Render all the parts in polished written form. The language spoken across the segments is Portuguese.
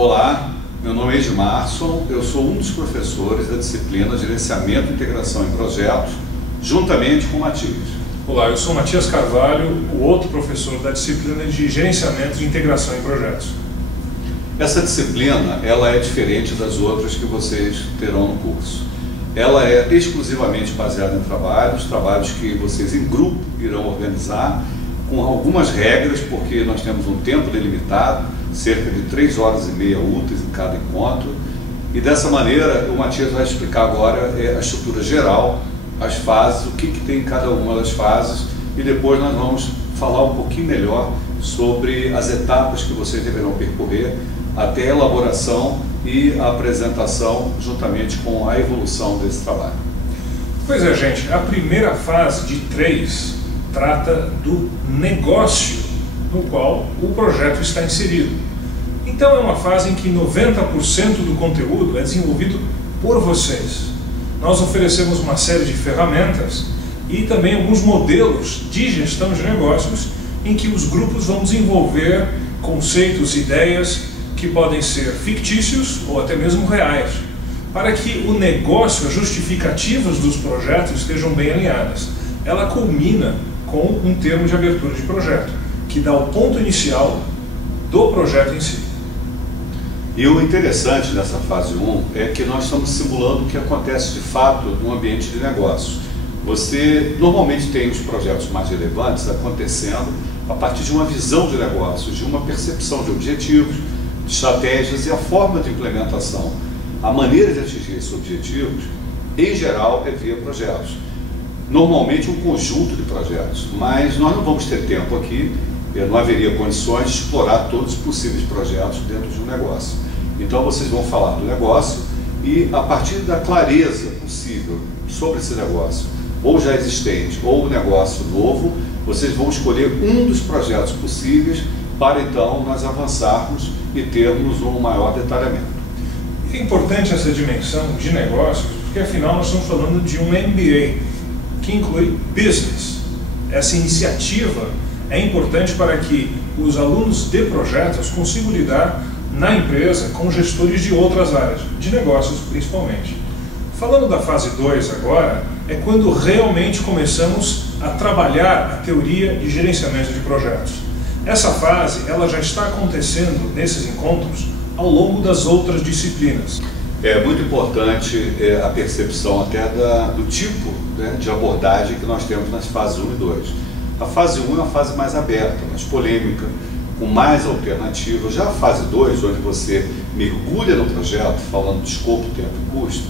Olá, meu nome é Edmarson, eu sou um dos professores da disciplina Gerenciamento e Integração em Projetos, juntamente com o Matias. Olá, eu sou Matias Carvalho, o outro professor da disciplina de Gerenciamento e Integração em Projetos. Essa disciplina, ela é diferente das outras que vocês terão no curso. Ela é exclusivamente baseada em trabalhos que vocês em grupo irão organizar, com algumas regras, porque nós temos um tempo delimitado, cerca de 3 horas e meia úteis em cada encontro, e dessa maneira o Matias vai explicar agora a estrutura geral, as fases, o que tem em cada uma das fases, e depois nós vamos falar um pouquinho melhor sobre as etapas que vocês deverão percorrer até a elaboração e a apresentação, juntamente com a evolução desse trabalho. Pois é, gente, a primeira fase de 3 trata do negócio no qual o projeto está inserido. Então é uma fase em que 90% do conteúdo é desenvolvido por vocês. Nós oferecemos uma série de ferramentas e também alguns modelos de gestão de negócios em que os grupos vão desenvolver conceitos, ideias que podem ser fictícios ou até mesmo reais, para que o negócio, as justificativas dos projetos estejam bem alinhadas. Ela culmina com um termo de abertura de projeto, que dá o ponto inicial do projeto em si. E o interessante dessa fase 1 é que nós estamos simulando o que acontece de fato no ambiente de negócios. Você normalmente tem os projetos mais relevantes acontecendo a partir de uma visão de negócios, de uma percepção de objetivos, de estratégias e a forma de implementação. A maneira de atingir esses objetivos, em geral, é via projetos. Normalmente um conjunto de projetos, mas nós não vamos ter tempo aqui, não haveria condições de explorar todos os possíveis projetos dentro de um negócio. Então vocês vão falar do negócio e a partir da clareza possível sobre esse negócio, ou já existente, ou um negócio novo, vocês vão escolher um dos projetos possíveis para então nós avançarmos e termos um maior detalhamento. É importante essa dimensão de negócios, porque afinal nós estamos falando de um MBA, que inclui business. Essa iniciativa é importante para que os alunos de projetos consigam lidar na empresa com gestores de outras áreas, de negócios principalmente. Falando da fase 2 agora, é quando realmente começamos a trabalhar a teoria de gerenciamento de projetos. Essa fase ela já está acontecendo nesses encontros ao longo das outras disciplinas. É muito importante a percepção até do tipo de abordagem que nós temos nas fases 1 e 2. A fase 1 é uma fase mais aberta, mais polêmica, com mais alternativas. Já a fase 2, onde você mergulha no projeto, falando de escopo, tempo e custo,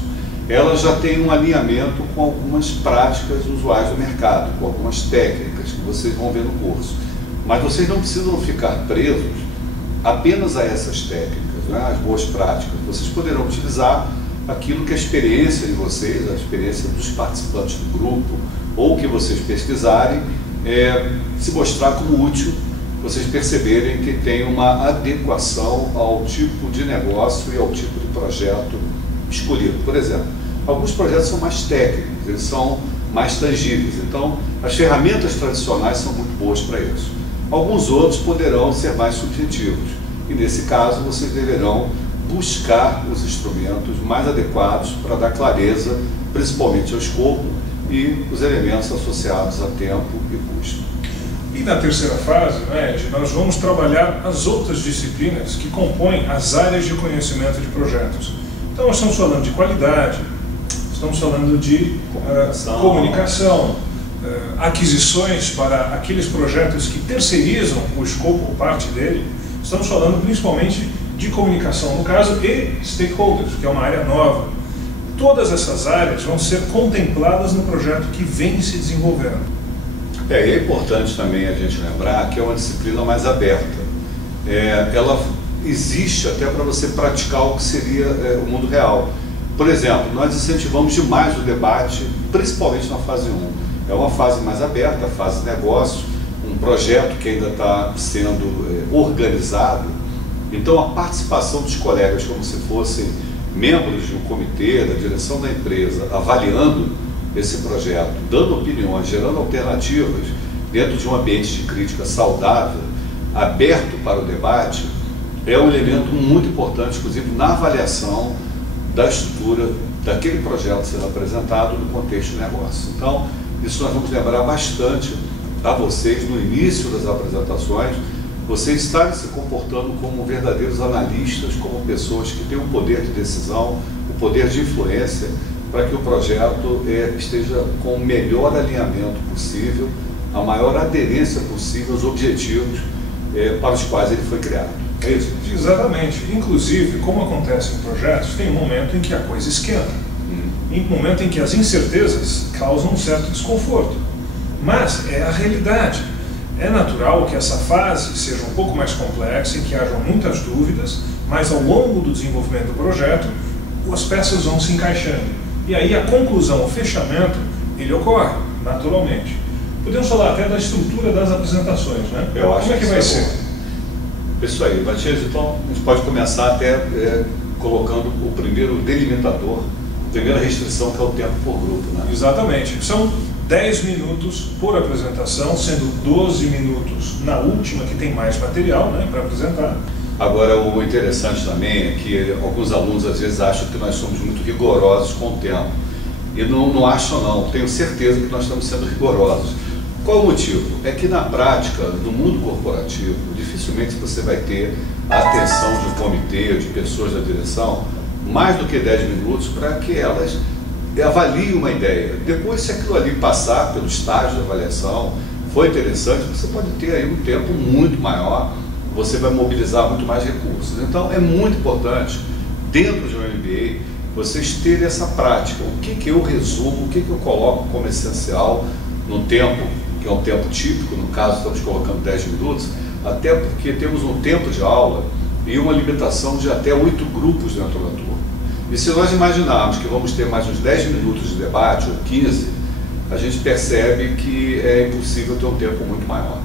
ela já tem um alinhamento com algumas práticas usuais do mercado, com algumas técnicas que vocês vão ver no curso. Mas vocês não precisam ficar presos apenas a essas técnicas, as boas práticas. Vocês poderão utilizar aquilo que a experiência de vocês, a experiência dos participantes do grupo, ou que vocês pesquisarem, se mostrar como útil, vocês perceberem que tem uma adequação ao tipo de negócio e ao tipo de projeto escolhido. Por exemplo, alguns projetos são mais técnicos, eles são mais tangíveis, então as ferramentas tradicionais são muito boas para isso. Alguns outros poderão ser mais subjetivos, e nesse caso vocês deverão buscar os instrumentos mais adequados para dar clareza, principalmente ao escopo e os elementos associados a tempo e custo. E na terceira fase, nós vamos trabalhar as outras disciplinas que compõem as áreas de conhecimento de projetos. Então nós estamos falando de qualidade, estamos falando de comunicação, aquisições para aqueles projetos que terceirizam o escopo ou parte dele. Estamos falando principalmente de comunicação, no caso, e stakeholders, que é uma área nova. Todas essas áreas vão ser contempladas no projeto que vem se desenvolvendo. É importante também a gente lembrar que é uma disciplina mais aberta. Ela existe até para você praticar o que seria o mundo real. Por exemplo, nós incentivamos demais o debate, principalmente na fase 1. É uma fase mais aberta, a fase de negócio, um projeto que ainda está sendo organizado. Então a participação dos colegas como se fossem membros de um comitê, da direção da empresa, avaliando esse projeto, dando opiniões, gerando alternativas dentro de um ambiente de crítica saudável, aberto para o debate, é um elemento muito importante, inclusive na avaliação da estrutura daquele projeto sendo apresentado no contexto de negócio. Então, isso nós vamos lembrar bastante a vocês no início das apresentações, vocês estarem se comportando como verdadeiros analistas, como pessoas que têm o poder de decisão, o poder de influência, para que o projeto esteja com o melhor alinhamento possível, a maior aderência possível aos objetivos para os quais ele foi criado. É isso? Exatamente. Inclusive, como acontece em projetos, tem um momento em que a coisa esquenta. Em um momento em que as incertezas causam um certo desconforto. Mas é a realidade. É natural que essa fase seja um pouco mais complexa, em que hajam muitas dúvidas, mas ao longo do desenvolvimento do projeto, as peças vão se encaixando. E aí a conclusão, o fechamento, ele ocorre, naturalmente. Podemos falar até da estrutura das apresentações, né? Eu acho Como é que vai ser? Isso aí, Matias, então a gente pode começar até colocando o primeiro delimitador, a primeira restrição, que é o tempo por grupo, né? Exatamente. São 10 minutos por apresentação, sendo 12 minutos na última, que tem mais material, né, para apresentar. Agora, o interessante também é que alguns alunos às vezes acham que nós somos muito rigorosos com o tempo. E não acham não, tenho certeza que nós estamos sendo rigorosos. Qual o motivo? É que na prática, no mundo corporativo, dificilmente você vai ter a atenção de um comitê, de pessoas da direção, mais do que 10 minutos para que elas avaliem uma ideia. Depois, se aquilo ali passar pelo estágio de avaliação, foi interessante, você pode ter aí um tempo muito maior, você vai mobilizar muito mais recursos. Então, é muito importante, dentro de um MBA, vocês terem essa prática. O que eu resumo, o que eu coloco como essencial no tempo, que é um tempo típico, no caso estamos colocando 10 minutos, até porque temos um tempo de aula e uma limitação de até 8 grupos dentro da turma. E se nós imaginarmos que vamos ter mais uns 10 minutos de debate, ou 15, a gente percebe que é impossível ter um tempo muito maior.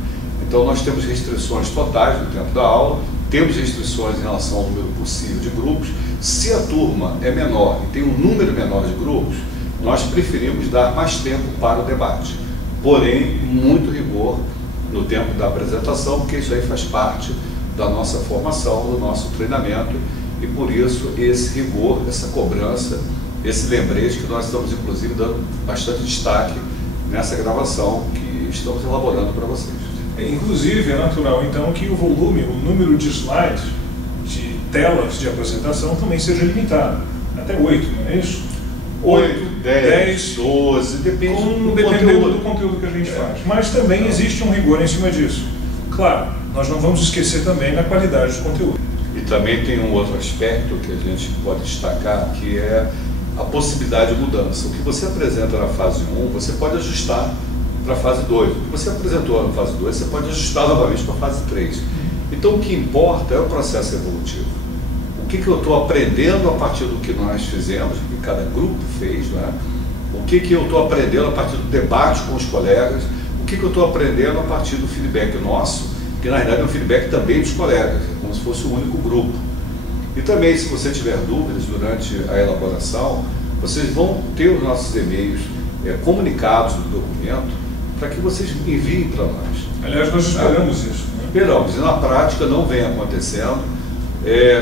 Então nós temos restrições totais no tempo da aula, temos restrições em relação ao número possível de grupos. Se a turma é menor e tem um número menor de grupos, nós preferimos dar mais tempo para o debate. Porém, muito rigor no tempo da apresentação, porque isso aí faz parte da nossa formação, do nosso treinamento, e por isso esse rigor, essa cobrança, esse lembrete que nós estamos inclusive dando bastante destaque nessa gravação que estamos elaborando para vocês. Inclusive é natural então que o volume, o número de slides, de telas de apresentação também seja limitado, até 8, não é isso? 8, 10, 12, dependendo do conteúdo que a gente faz. Mas também existe um rigor em cima disso. Claro, nós não vamos esquecer também da qualidade do conteúdo. E também tem um outro aspecto que a gente pode destacar, que é a possibilidade de mudança. O que você apresenta na fase 1, você pode ajustar para a fase 2. O que você apresentou na fase 2, você pode ajustar novamente para a fase 3. Então o que importa é o processo evolutivo. O que eu estou aprendendo a partir do que nós fizemos, que cada grupo fez, né? O que eu estou aprendendo a partir do debate com os colegas, o que eu estou aprendendo a partir do feedback nosso, que na verdade é um feedback também dos colegas, é como se fosse um único grupo. E também, se você tiver dúvidas durante a elaboração, vocês vão ter os nossos e-mails comunicados no documento para que vocês enviem para nós. Aliás, nós esperamos isso. Né? Esperamos, e na prática não vem acontecendo.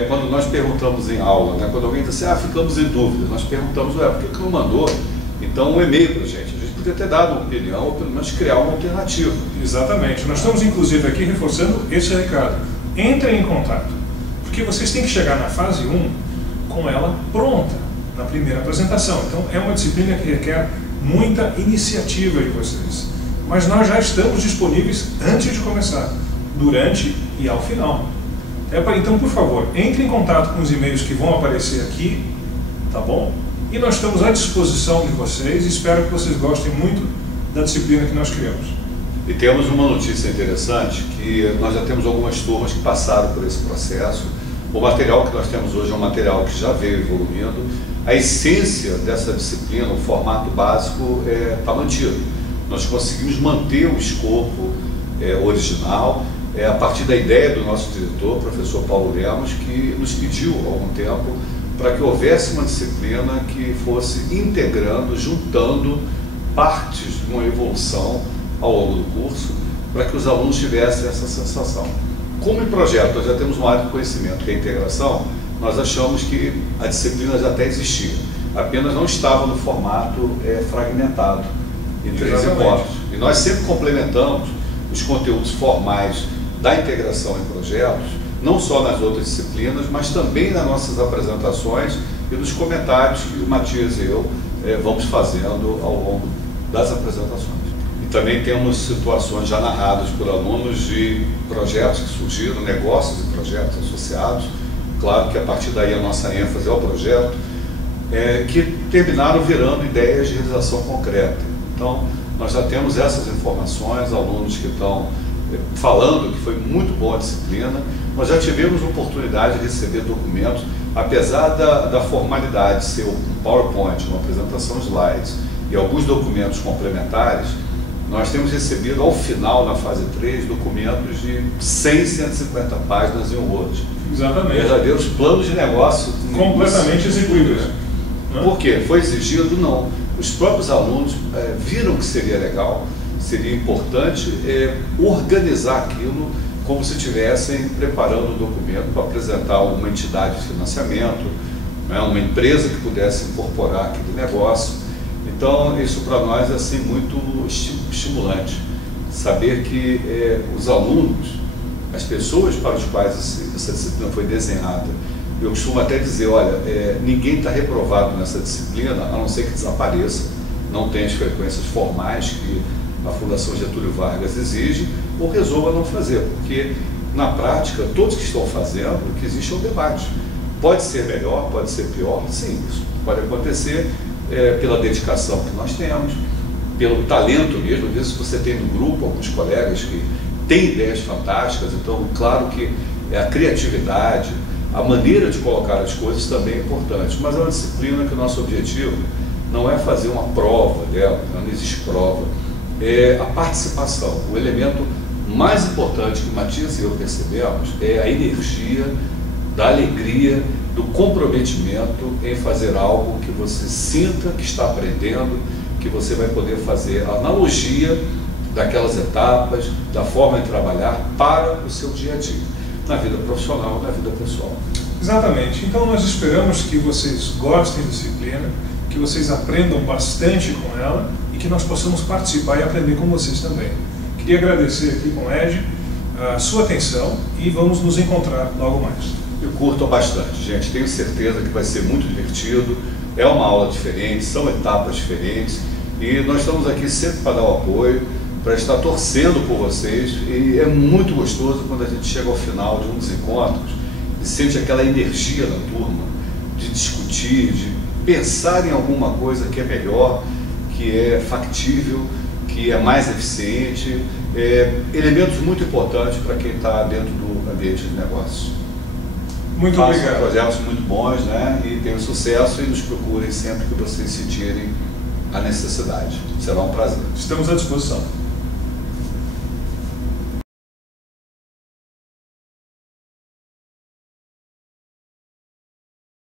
Quando nós perguntamos em aula, né, quando alguém diz assim, ficamos em dúvida, nós perguntamos, por que não mandou? Então, um e-mail para a gente. A gente podia ter dado uma opinião, ou pelo menos criar uma alternativa. Exatamente. Nós estamos, inclusive, aqui reforçando esse recado. Entrem em contato, porque vocês têm que chegar na fase 1 com ela pronta, na primeira apresentação. Então, é uma disciplina que requer muita iniciativa de vocês. Mas nós já estamos disponíveis antes de começar, durante e ao final. Então, por favor, entre em contato com os e-mails que vão aparecer aqui, tá bom? E nós estamos à disposição de vocês e espero que vocês gostem muito da disciplina que nós criamos. E temos uma notícia interessante, que nós já temos algumas turmas que passaram por esse processo. O material que nós temos hoje é um material que já veio evoluindo. A essência dessa disciplina, o formato básico, está mantido. Nós conseguimos manter o escopo original, a partir da ideia do nosso diretor, o professor Paulo Lemos, que nos pediu há algum tempo para que houvesse uma disciplina que fosse integrando, juntando partes de uma evolução ao longo do curso, para que os alunos tivessem essa sensação. Como em projeto nós já temos uma área de conhecimento, que é a integração, nós achamos que a disciplina já até existia, apenas não estava no formato fragmentado em 3 hipóteses. E nós sempre complementamos os conteúdos formais da integração em projetos, não só nas outras disciplinas, mas também nas nossas apresentações e nos comentários que o Matias e eu vamos fazendo ao longo das apresentações. E também temos situações já narradas por alunos de projetos que surgiram, negócios e projetos associados. Claro que a partir daí a nossa ênfase é o projeto, que terminaram virando ideias de realização concreta. Então, nós já temos essas informações, alunos que estão falando que foi muito boa a disciplina. Nós já tivemos a oportunidade de receber documentos, apesar da formalidade ser um PowerPoint, uma apresentação de slides e alguns documentos complementares. Nós temos recebido ao final, na fase 3, documentos de 100, 150 páginas em Word. Exatamente. Verdadeiros planos de negócio. Completamente execuídos. Por quê? Foi exigido? Não. Os próprios alunos viram que seria legal, seria importante organizar aquilo como se estivessem preparando um documento para apresentar a uma entidade de financiamento, né, uma empresa que pudesse incorporar aquele negócio. Então, isso para nós é assim, muito estimulante, saber que os alunos, as pessoas para os quais essa disciplina foi desenhada, eu costumo até dizer, olha, ninguém está reprovado nessa disciplina, a não ser que desapareça, não tem as frequências formais que a Fundação Getúlio Vargas exige, ou resolva não fazer, porque na prática, todos que estão fazendo, o que existe é um debate. Pode ser melhor, pode ser pior, sim, isso pode acontecer pela dedicação que nós temos, pelo talento mesmo. Às vezes você tem no grupo alguns colegas que têm ideias fantásticas, então claro que a criatividade, a maneira de colocar as coisas também é importante, mas é uma disciplina que o nosso objetivo não é fazer uma prova dela, não existe prova, é a participação. O elemento mais importante que o Matias e eu percebemos é a energia, da alegria, do comprometimento em fazer algo que você sinta que está aprendendo, que você vai poder fazer a analogia daquelas etapas, da forma de trabalhar para o seu dia a dia, na vida profissional, na vida pessoal. Exatamente. Então nós esperamos que vocês gostem da disciplina, que vocês aprendam bastante com ela e que nós possamos participar e aprender com vocês também. Queria agradecer aqui com o Ed a sua atenção e vamos nos encontrar logo mais. Eu curto bastante, gente, tenho certeza que vai ser muito divertido, é uma aula diferente, são etapas diferentes e nós estamos aqui sempre para dar o apoio, para estar torcendo por vocês, e é muito gostoso quando a gente chega ao final de um dos encontros e sente aquela energia da turma de discutir, de pensar em alguma coisa que é melhor, que é factível, que é mais eficiente, elementos muito importantes para quem está dentro do ambiente de negócios. Muito Façam obrigado. projetos muito bons, né? E tenham sucesso e nos procurem sempre que vocês sentirem a necessidade. Será um prazer. Estamos à disposição.